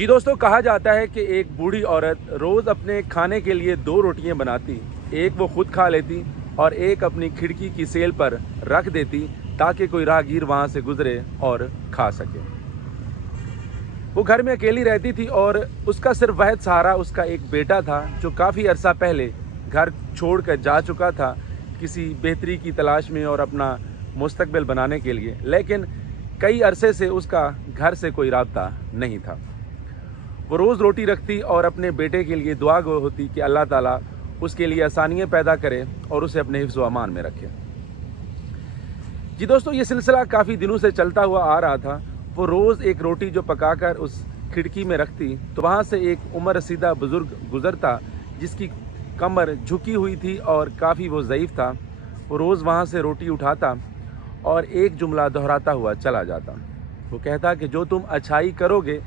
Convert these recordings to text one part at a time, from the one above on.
जी दोस्तों, कहा जाता है कि एक बूढ़ी औरत रोज़ अपने खाने के लिए 2 रोटियां बनाती। एक वो खुद खा लेती और एक अपनी खिड़की की सेल पर रख देती ताकि कोई राहगीर वहां से गुजरे और खा सके। वो घर में अकेली रहती थी और उसका सिर्फ वह सहारा उसका एक बेटा था जो काफ़ी अरसा पहले घर छोड़कर जा चुका था किसी बेहतरी की तलाश में और अपना मुस्तकबिल बनाने के लिए। लेकिन कई अरसे से उसका घर से कोई राब्ता नहीं था। वो रोज़ रोटी रखती और अपने बेटे के लिए दुआ गो होती कि अल्लाह ताला उसके लिए आसानियाँ पैदा करे और उसे अपने हिफ्ज़ व अमान में रखे। जी दोस्तों, ये सिलसिला काफ़ी दिनों से चलता हुआ आ रहा था। वो रोज़ एक रोटी जो पकाकर उस खिड़की में रखती तो वहाँ से एक उम्र रसीदा बुज़ुर्ग गुज़रता जिसकी कमर झुकी हुई थी और काफ़ी वो ज़ईफ़ था। वो रोज़ वहाँ से रोटी उठाता और एक जुमला दोहराता हुआ चला जाता। वो कहता कि जो तुम अच्छाई करोगे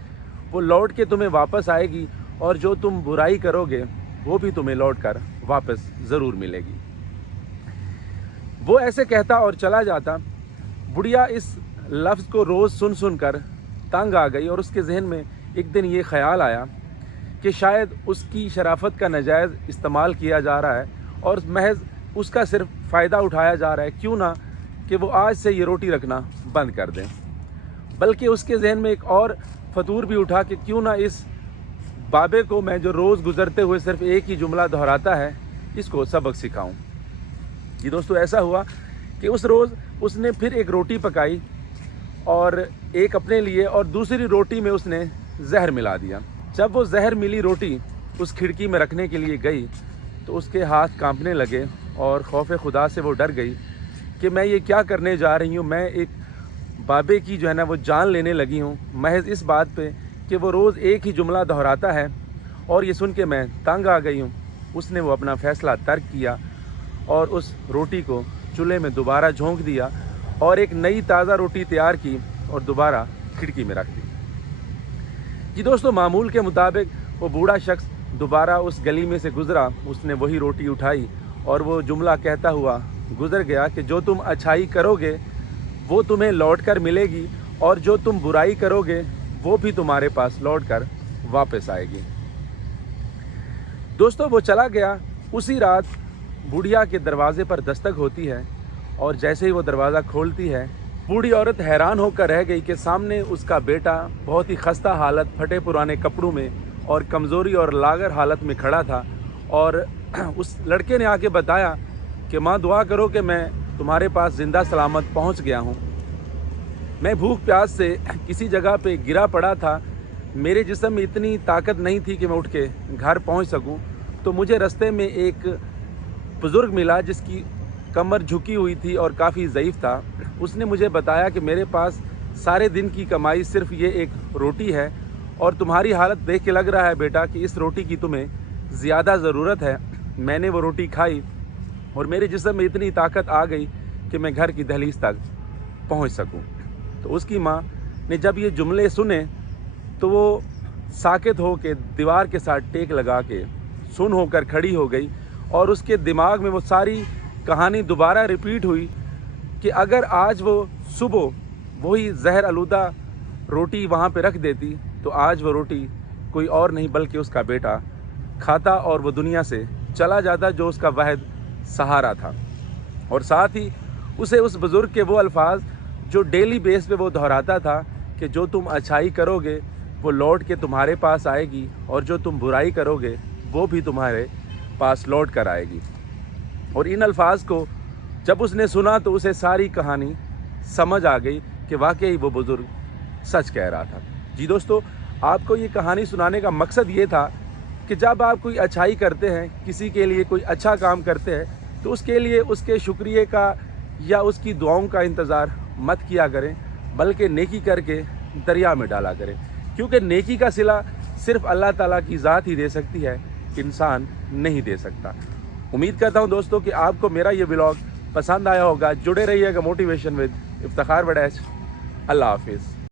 वो लौट के तुम्हें वापस आएगी और जो तुम बुराई करोगे वो भी तुम्हें लौट कर वापस ज़रूर मिलेगी। वो ऐसे कहता और चला जाता। बुढ़िया इस लफ्ज़ को रोज़ सुन सुन कर तंग आ गई और उसके जहन में एक दिन ये ख्याल आया कि शायद उसकी शराफत का नाजायज़ इस्तेमाल किया जा रहा है और महज उसका सिर्फ फ़ायदा उठाया जा रहा है। क्यों ना कि वो आज से ये रोटी रखना बंद कर दें। बल्कि उसके जहन में एक और फतूर भी उठा कि क्यों ना इस बाबे को मैं जो रोज़ गुज़रते हुए सिर्फ एक ही जुमला दोहराता है इसको सबक सिखाऊं। जी दोस्तों, ऐसा हुआ कि उस रोज़ उसने फिर एक रोटी पकाई और एक अपने लिए और दूसरी रोटी में उसने जहर मिला दिया। जब वो जहर मिली रोटी उस खिड़की में रखने के लिए गई तो उसके हाथ कांपने लगे और खौफ खुदा से वो डर गई कि मैं ये क्या करने जा रही हूँ। मैं एक बाबे की जो है ना वो जान लेने लगी हूँ महज इस बात पे कि वो रोज़ एक ही जुमला दोहराता है। और ये सुन के मैं तंग आ गई हूँ। उसने वो अपना फ़ैसला तर्क किया और उस रोटी को चूल्हे में दोबारा झोंक दिया और एक नई ताज़ा रोटी तैयार की और दोबारा खिड़की में रख दी। जी दोस्तों, मामूल के मुताबिक वो बूढ़ा शख्स दोबारा उस गली में से गुज़रा। उसने वही रोटी उठाई और वो जुमला कहता हुआ गुज़र गया कि जो तुम अच्छाई करोगे वो तुम्हें लौट कर मिलेगी और जो तुम बुराई करोगे वो भी तुम्हारे पास लौट कर वापस आएगी। दोस्तों, वो चला गया। उसी रात बुढ़िया के दरवाजे पर दस्तक होती है और जैसे ही वो दरवाज़ा खोलती है बूढ़ी औरत हैरान होकर रह गई कि सामने उसका बेटा बहुत ही खस्ता हालत, फटे पुराने कपड़ों में और कमज़ोरी और लागर हालत में खड़ा था। और उस लड़के ने आके बताया कि माँ दुआ करो कि मैं तुम्हारे पास ज़िंदा सलामत पहुंच गया हूं। मैं भूख प्यास से किसी जगह पे गिरा पड़ा था। मेरे जिस्म में इतनी ताकत नहीं थी कि मैं उठ के घर पहुंच सकूं। तो मुझे रास्ते में एक बुज़ुर्ग मिला जिसकी कमर झुकी हुई थी और काफ़ी ज़ईफ़ था। उसने मुझे बताया कि मेरे पास सारे दिन की कमाई सिर्फ ये एक रोटी है और तुम्हारी हालत देख के लग रहा है बेटा कि इस रोटी की तुम्हें ज़्यादा ज़रूरत है। मैंने वो रोटी खाई और मेरे जिस्म में इतनी ताकत आ गई कि मैं घर की दहलीज तक पहुंच सकूं। तो उसकी माँ ने जब ये जुमले सुने तो वो साकित हो के दीवार के साथ टेक लगा के सुन होकर खड़ी हो गई और उसके दिमाग में वो सारी कहानी दोबारा रिपीट हुई कि अगर आज वो सुबह वही जहर आलूदा रोटी वहाँ पे रख देती तो आज वो रोटी कोई और नहीं बल्कि उसका बेटा खाता और वो दुनिया से चला जाता जो उसका वाहिद सहारा था। और साथ ही उसे उस बुज़ुर्ग के वो अल्फाज जो डेली बेस पे वो दोहराता था कि जो तुम अच्छाई करोगे वो लौट के तुम्हारे पास आएगी और जो तुम बुराई करोगे वो भी तुम्हारे पास लौट कर आएगी। और इन अल्फाज को जब उसने सुना तो उसे सारी कहानी समझ आ गई कि वाकई वो बुज़ुर्ग सच कह रहा था। जी दोस्तों, आपको ये कहानी सुनाने का मकसद ये था कि जब आप कोई अच्छाई करते हैं, किसी के लिए कोई अच्छा काम करते हैं तो उसके लिए उसके शुक्रिया का या उसकी दुआओं का इंतज़ार मत किया करें बल्कि नेकी करके दरिया में डाला करें। क्योंकि नेकी का सिला सिर्फ अल्लाह ताला की ज़ात ही दे सकती है, इंसान नहीं दे सकता। उम्मीद करता हूँ दोस्तों कि आपको मेरा ये व्लॉग पसंद आया होगा। जुड़े रहिएगा मोटिवेशन विद इफ्तिखार वडैच। अल्लाह हाफिज़।